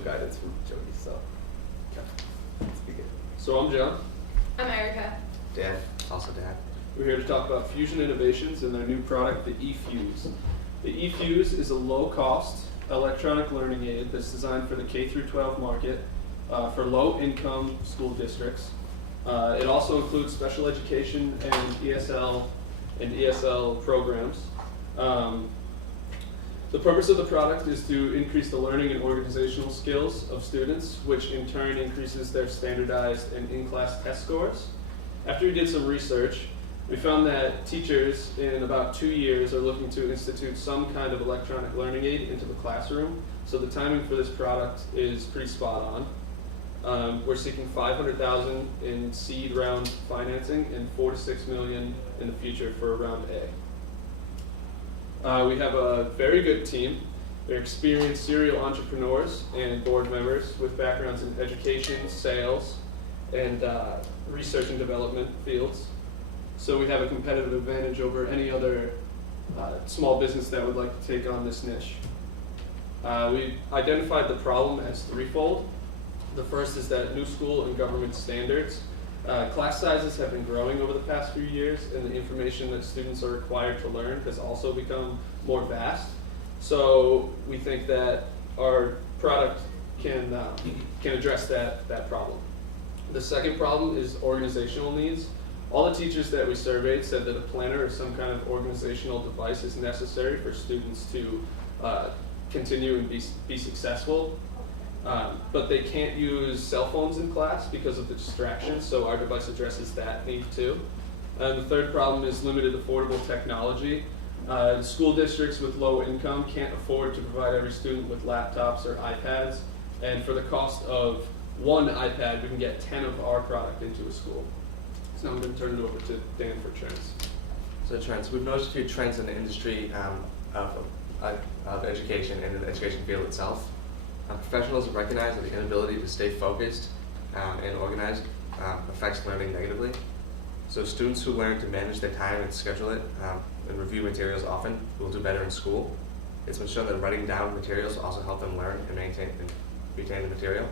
guidance from Jody. So, okay, let's begin. So I'm John. I'm Erica. Dan, also Dan. We're here to talk about Fusion Innovations and their new product, the eFuse. The eFuse is a low-cost electronic learning aid that's designed for the K-12 market for low-income school districts. It also includes special education and ESL programs. The purpose of the product is to increase the learning and organizational skills of students, which in turn increases their standardized and in-class test scores. After we did some research, we found that teachers in about 2 years are looking to institute some kind of electronic learning aid into the classroom, so the timing for this product is pretty spot on. We're seeking $500,000 in seed round financing and $4 to $6 million in the future for round A. We have a very good team. They're experienced serial entrepreneurs and board members with backgrounds in education, sales, and research and development fields. So we have a competitive advantage over any other small business that would like to take on this niche. We identified the problem as threefold. The first is that new school and government standards. Class sizes have been growing over the past few years, and the information that students are required to learn has also become more vast. So we think that our product can address that problem. The second problem is organizational needs. All the teachers that we surveyed said that a planner or some kind of organizational device is necessary for students to continue and be successful. But they can't use cell phones in class because of the distractions, so our device addresses that need too. The third problem is limited affordable technology. School districts with low income can't afford to provide every student with laptops or iPads, and for the cost of one iPad, we can get 10 of our product into a school. So now I'm going to turn it over to Dan for trends. So trends, we've noticed a few trends in the industry of education and in the education field itself. Professionals have recognized that the inability to stay focused and organized affects learning negatively. So students who learn to manage their time and schedule it and review materials often will do better in school. It's been shown that writing down materials will also help them learn and retain the material.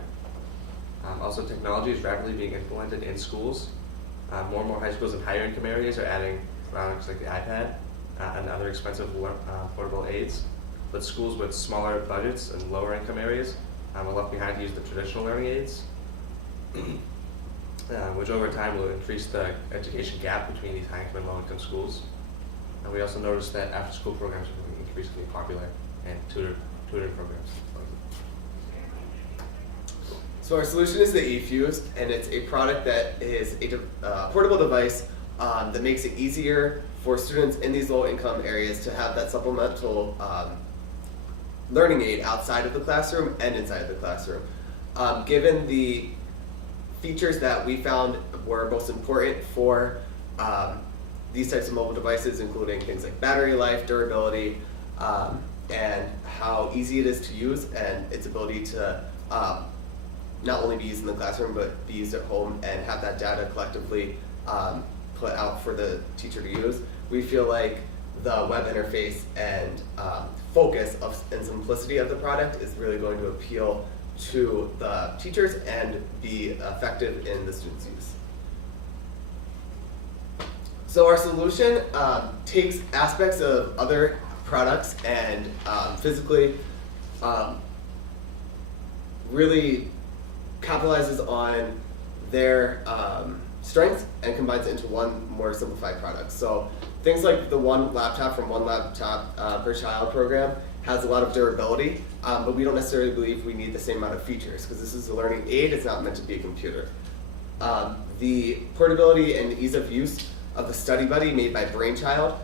Also, technology is rapidly being implemented in schools. More and more high schools in higher income areas are adding products like the iPad and other expensive portable aids. But schools with smaller budgets and lower income areas are left behind to use the traditional learning aids, which over time will increase the education gap between these high income and low income schools. And we also noticed that after school programs are becoming increasingly popular and tutoring programs. So our solution is the eFuse, and it's a product that is a portable device that makes it easier for students in these low-income areas to have that supplemental learning aid outside of the classroom and inside the classroom. Given the features that we found were most important for these types of mobile devices, including things like battery life, durability, and how easy it is to use, and its ability to not only be used in the classroom but be used at home and have that data collectively put out for the teacher to use, we feel like the web interface and focus and simplicity of the product is really going to appeal to the teachers and be effective in the students' use. So our solution takes aspects of other products and physically really capitalizes on their strengths and combines it into one more simplified product. So things like the one laptop from One Laptop Per Child program has a lot of durability, but we don't necessarily believe we need the same amount of features because this is a learning aid, it's not meant to be a computer. The portability and ease of use of the Study Buddy made by Brainchild,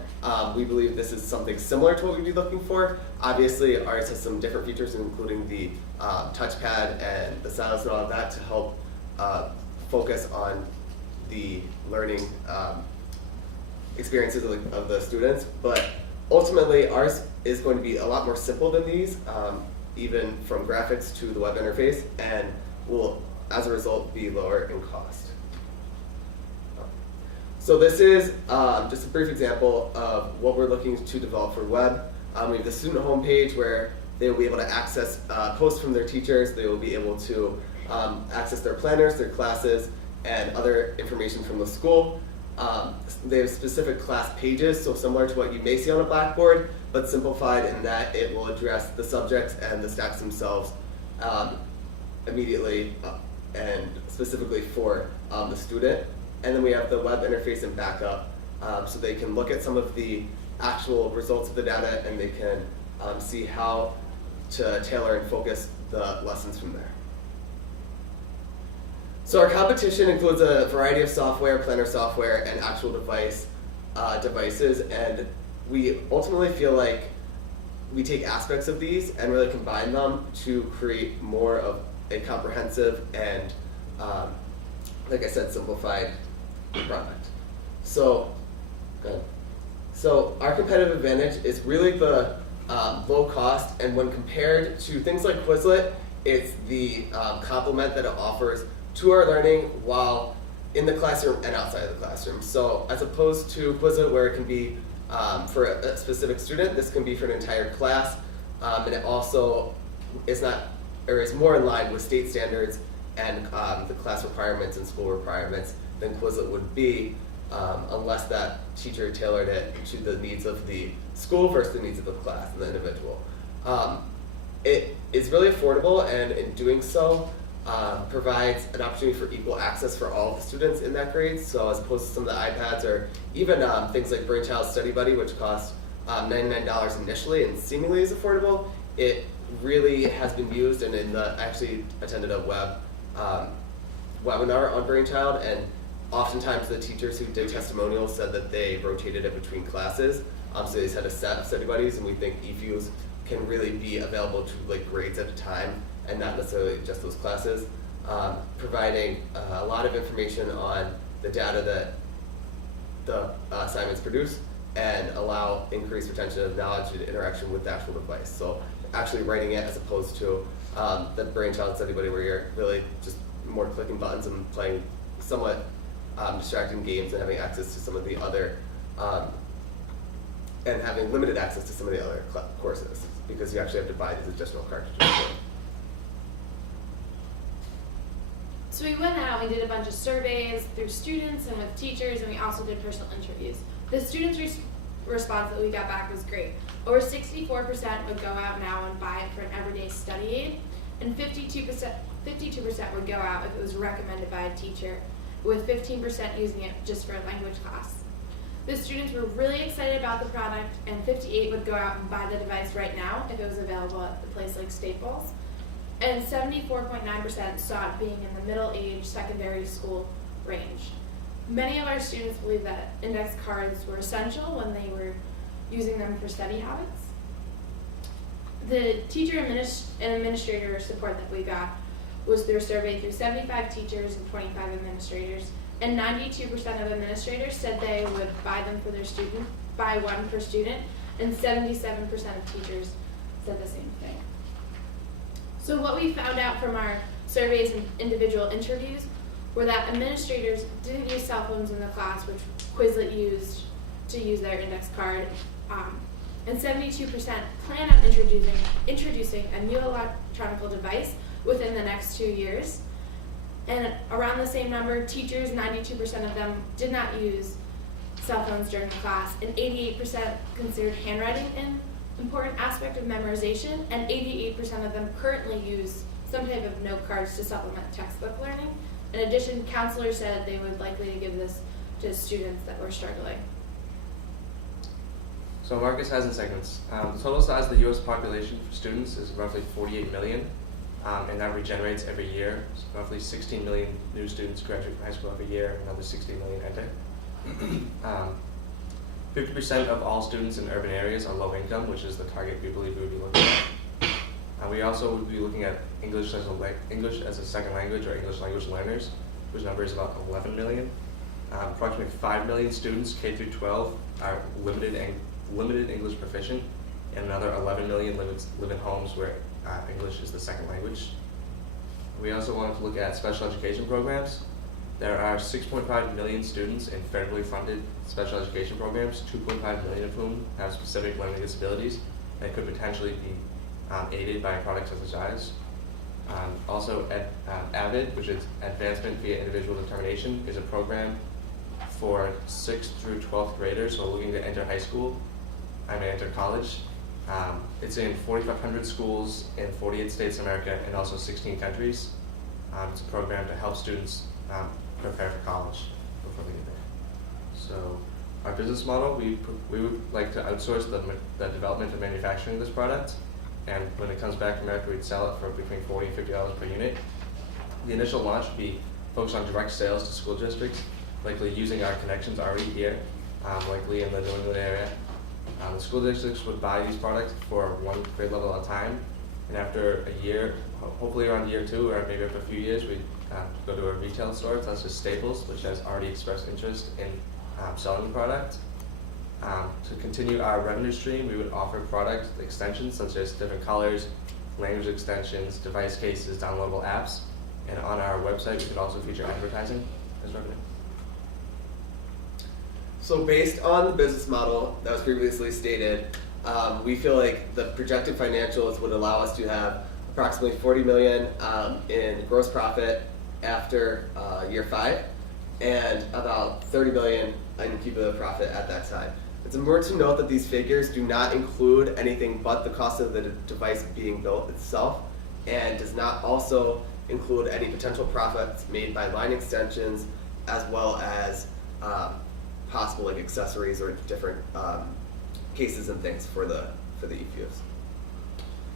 we believe this is something similar to what we'd be looking for. Obviously ours has some different features including the touchpad and the stylus and all of that to help focus on the learning experiences of the students, but ultimately ours is going to be a lot more simple than these, even from graphics to the web interface, and will as a result be lower in cost. So this is just a brief example of what we're looking to develop for web. We have the student homepage where They will be able to access posts from their teachers. They will be able to access their planners, their classes, and other information from the school. They have specific class pages, so similar to what you may see on a Blackboard, but simplified in that it will address the subjects and the stacks themselves immediately and specifically for the student. And then we have the web interface and backup, so they can look at some of the actual results of the data and they can see how to tailor and focus the lessons from there. So our competition includes a variety of software, planner software, and actual devices, and we ultimately feel like we take aspects of these and really combine them to create more of a comprehensive and, like I said, simplified product. So, good. So our competitive advantage is really the low cost, and when compared to things like Quizlet, it's the complement that it offers to our learning while in the classroom and outside of the classroom. So as opposed to Quizlet, where it can be for a specific student, this can be for an entire class, and it also is more in line with state standards and the class requirements and school requirements than Quizlet would be, unless that teacher tailored it to the needs of the school versus the needs of the class and the individual. It is really affordable, and in doing so, provides an opportunity for equal access for all of the students in that grade. So as opposed to some of the iPads or even things like Brainchild Study Buddy, which cost $99 initially and seemingly is affordable, it really has been used. And I actually attended a webinar on Brainchild, and oftentimes the teachers who did testimonials said that they rotated it between classes. So they just had a set of study buddies, and we think eFuse can really be available to like grades at a time and not necessarily just those classes, providing a lot of information on the data that the assignments produce and allow increased retention of knowledge and interaction with the actual device. So actually writing it as opposed to the Brainchild Study Buddy, where you're really just more clicking buttons and playing somewhat distracting games and having access to some of the other and having limited access to some of the other courses because you actually have to buy these additional cartridges. So we went out, we did a bunch of surveys through students and with teachers, and we also did personal interviews. The students' response that we got back was great. Over 64% would go out now and buy it for an everyday study aid, and 52% would go out if it was recommended by a teacher, with 15% using it just for a language class. The students were really excited about the product, and 58% would go out and buy the device right now if it was available at a place like Staples. And 74.9% saw it being in the middle-aged secondary school range. Many of our students believe that index cards were essential when they were using them for study habits. The teacher and administrator support that we got was through a survey through 75 teachers and 25 administrators, and 92% of administrators said they would buy them for their student, buy one per student, and 77% of teachers said the same thing. So what we found out from our surveys and individual interviews were that administrators didn't use cell phones in the class, which Quizlet used to use their index card, and 72% plan on introducing a new electronic device within the next 2 years. And around the same number, teachers, 92% of them did not use cell phones during the class, and 88% considered handwriting an important aspect of memorization, and 88% of them currently use some type of note cards to supplement textbook learning. In addition, counselors said they would likely to give this to students that were struggling. So market size and segments. The total size of the U.S. population for students is roughly 48 million, and that regenerates every year. So roughly 16 million new students graduate from high school every year, another 60 million enter. 50% of all students in urban areas are low income, which is the target we believe we would be looking at. We also would be looking at English as a second language or English language learners, whose number is about 11 million. Approximately 5 million students K through 12 are limited English proficient, and another 11 million live in homes where English is the second language. We also wanted to look at special education programs. There are 6.5 million students in federally funded special education programs, 2.5 million of whom have specific learning disabilities that could potentially be aided by products such as ours. Also, AVID, which is Advancement via Individual Determination, is a program for 6th through 12th graders who are looking to enter high school, enter college. It's in 4,500 schools in 48 states in America and also 16 countries. It's a program to help students prepare for college before they get there. So our business model, we would like to outsource the development and manufacturing of this product. And when it comes back from America, we'd sell it for between $40 and $50 per unit. The initial launch would be focused on direct sales to school districts, likely using our connections already here, likely in the New England area. The school districts would buy these products for one grade level at a time, and after a year, hopefully around year 2 or maybe after a few years, we'd go to a retail store such as Staples, which has already expressed interest in selling the product. To continue our revenue stream, we would offer product extensions such as different colors, language extensions, device cases, downloadable apps, and on our website we could also feature advertising as revenue. So based on the business model that was previously stated, we feel like the projected financials would allow us to have approximately $40 million in gross profit after year 5, and about $30 million in cumulative profit at that time. It's important to note that these figures do not include anything but the cost of the device being built itself, and does not also include any potential profits made by line extensions, as well as possible like accessories or different cases and things for the eFuse.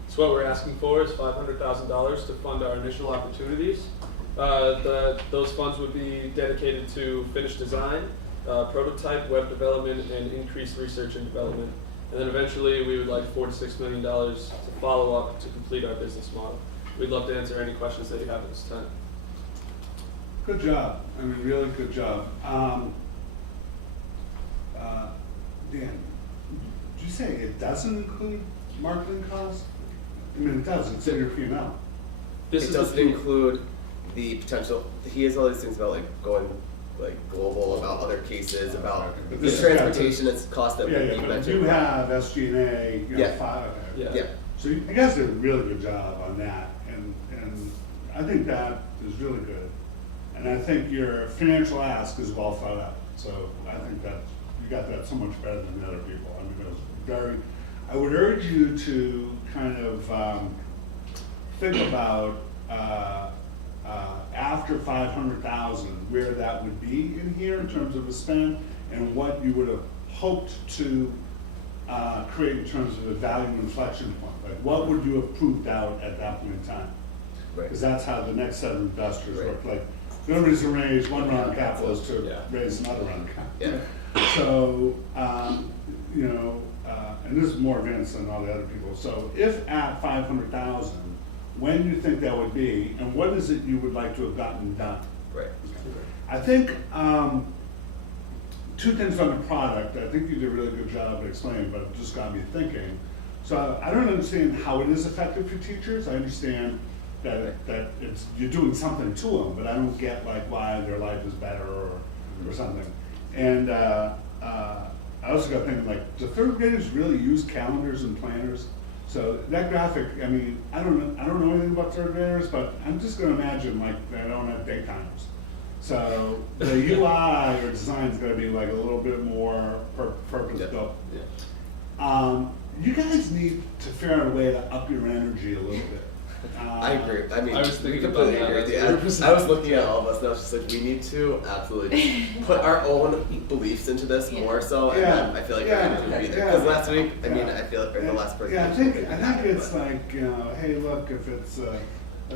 So what we're asking for is $500,000 to fund our initial opportunities. Those funds would be dedicated to finished design, prototype, web development, and increased research and development. And then eventually we would like $4 to $6 million to follow up to complete our business model. We'd love to answer any questions that you have at this time. Good job. I mean, really good job. Dan, did you say it doesn't include marketing costs? I mean, it does. It's in your P&L. It doesn't include the potential. He has all these things about like going like global, about other cases, about But the this has got transportation the- and cost that Yeah, we yeah, but mentioned. you have SG&A, you know, Yeah. 5. Yeah. Yeah. So you guys did a really good job on that, and I think that is really good. And I think your financial ask is well thought out. So I think that you got that so much better than the other people. I mean, it was very. I would urge you to kind of think about after 500,000 where that would be in here in terms of a spend, and what you would have hoped to create in terms of a value inflection point. Like, what would you have proved out at that point in time? Right. Because that's how the next set of investors Right. work. Like, nobody's gonna raise one round of capital is to Yeah. raise another round of capital. Yeah. So, you know, and this is more advanced than all the other people. So if at 500,000, when do you think that would be, and what is it you would like to have gotten done? Right. I think, 2 things on the product. I think you did a really good job of explaining, but it just got me thinking. So I don't understand how it is effective for teachers. I understand that it's, you're doing something to them, but I don't get like why their life is better or something. And I also got thinking, like, do 3rd graders really use calendars and planners? So that graphic, I mean, I don't know anything about 3rd graders, but I'm just gonna imagine like they don't have day timers. So the UI or design is gonna be like a little bit more purpose-built. Yeah. You guys need to figure out a way to up your energy a little bit. I agree. I mean, I was we thinking completely about agree that. with you. I was looking at all of us, and I was just like, we need to absolutely put our own beliefs into this Yeah. more so, and Yeah. then I feel like our Yeah. energy would be there. Yeah. Because last week, I mean, Yeah. I feel like, or the last Yeah, I presentation. think we had, it's but- like, you know, hey, look, if it's a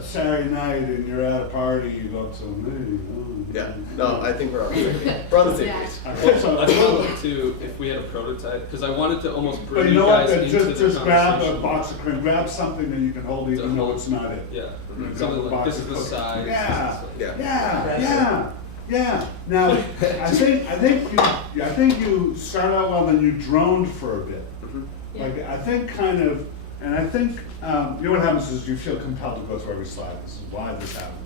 Saturday night and you're at a party, you go up to them, hey, Yeah, no, I think we're on the same page. We're on the same Yeah. page. Okay, so, I'd love to, if we had a prototype, because I wanted to almost but bring you you know what, guys into the just grab a conversation. box of cream, grab something that you can hold even though it's not it. Yeah, Mhm. something like, Box this of is the cookies. size. Yeah. Yeah. Yeah. Now, I think you started out well, then you droned for a bit. Mhm. Yeah. Like, I think kind of, and I think, you know what happens is you feel compelled to go through every slide. This is why this happens.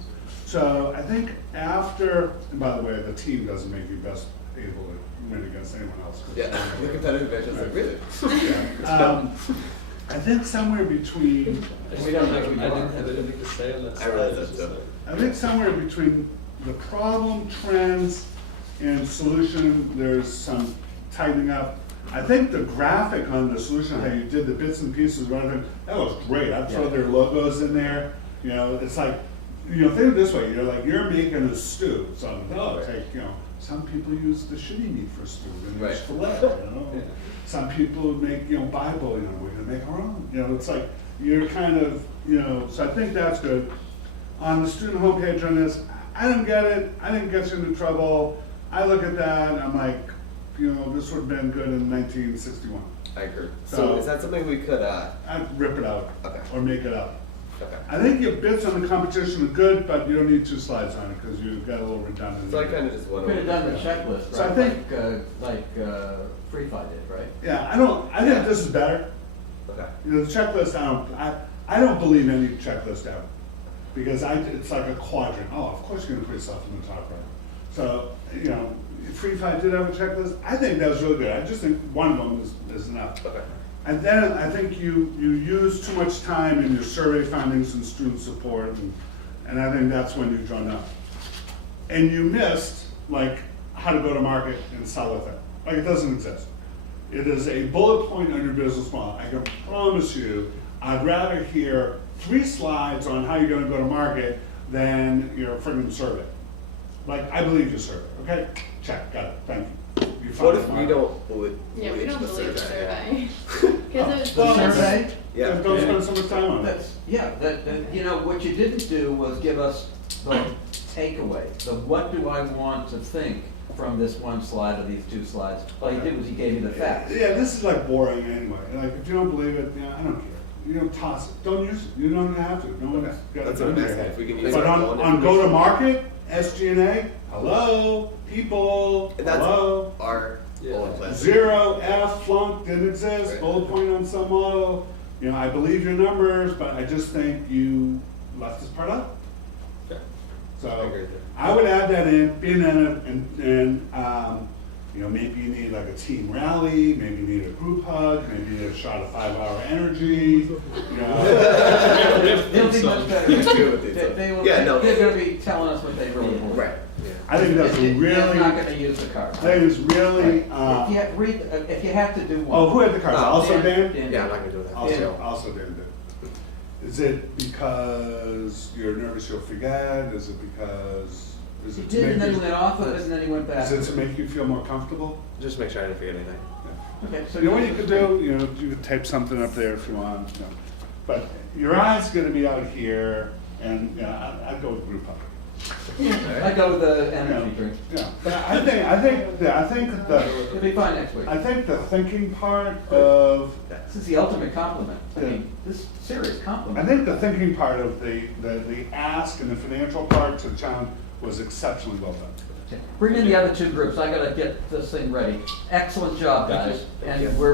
So I think after, and by the way, the team doesn't make you best able to win against anyone else. Yeah, the competitive edge is like, really? I think somewhere between, We don't have, I didn't have anything to say on that I slide. realize it's that just too. like- I think somewhere between the problem, trends, and solution, there's some tightening up. I think the graphic on the solution, how you did the bits and pieces, rather, that was great. I'd throw their logos in there, you know, it's like, you know, think of it this way, you're making a stew, so, oh, take, you know, some people use the shitty meat for stew, and Right. use filet, you know? Some people make, you know, Bible, you know, we're gonna make our own, you know, it's like, you're kind of, you know, so I think that's good. On the student homepage on this, I don't get it, I didn't get you into trouble, I look at that, and I'm like, you know, this would have been good in 1961. I agree. So So- is that something we could, I'd rip it out, Okay. or make it up. okay. I think your bits on the competition are good, but you don't need 2 slides on it, because you've got a little redundant. So I kind of just want Could have to. done the checklist, So I right, think- like Free Fi did, right? Yeah, I think this is better. Okay. You know, the checklist, I don't believe any checklist out. Because it's like a quadrant, oh, of course you're gonna put yourself in the top right. So, you know, Free Fi did have a checklist, I think that was really good, I just think one of them is enough. Okay. And then I think you use too much time in your survey findings and student support, and I think that's when you've drawn up. And you missed, like, how to go to market and sell a thing, like, it doesn't exist. It is a bullet point on your business model, I can promise you, I'd rather hear 3 slides on how you're gonna go to market than your friggin' survey. Like, I believe your survey, okay? Check, got it, thank you. You What found if the we market. don't believe? Yeah, we don't believe the survey? survey. Because it was. Well, The survey? Yeah. Then don't spend so much time on it. That's, yeah, you know, what you didn't do was give us the takeaway, the what do I want to think from this one slide or these 2 slides. All you did was you gave me the facts. Yeah, this is like boring anyway. Like, if you don't believe it, yeah, I don't care. You don't toss it. Don't use it. You don't have to. No one's got That's it what done I'm asking, there. if we can use But our on own go-to-market, SG&A, hello, people, And that's hello. our Yeah. bullet plan. 0, F, flunk, didn't exist, Right. bullet point on some model. You know, I believe your numbers, but I just think you left this part out. Okay. I So, agree with you. I would add that in, being in it, and, you know, maybe you need like a team rally, maybe you need a group hug, maybe you need a shot of 5-hour energy, you know. They'll be much better. Let's do it with these. They will, Yeah, no. they're gonna be telling us what they really believe. Right. I think that's They're really, not gonna use the card. that is really, If you have to do one. oh, who had the cards? Oh, Also Dan? Yeah, I'm not gonna do that. Also Dan did. Is it because you're nervous you'll forget? Is it because, is He it did, and to then he make went off of it, and then he went back. you, is it to make you feel more comfortable? Just make sure I didn't forget anything. Okay, so You know what you could do, you know, you could type something up there if you want, you know. But your eye's gonna be out here, and, you know, I'd go with group hug. I go with the energy drink. Yeah, but I think It'll be fine next week. I think the thinking part of, This is the ultimate compliment. I mean, this is serious I compliment. think the thinking part of the ask and the financial part to the challenge was exceptionally well done. Bring in the other 2 groups. I gotta get this thing ready. Excellent job, guys. And we're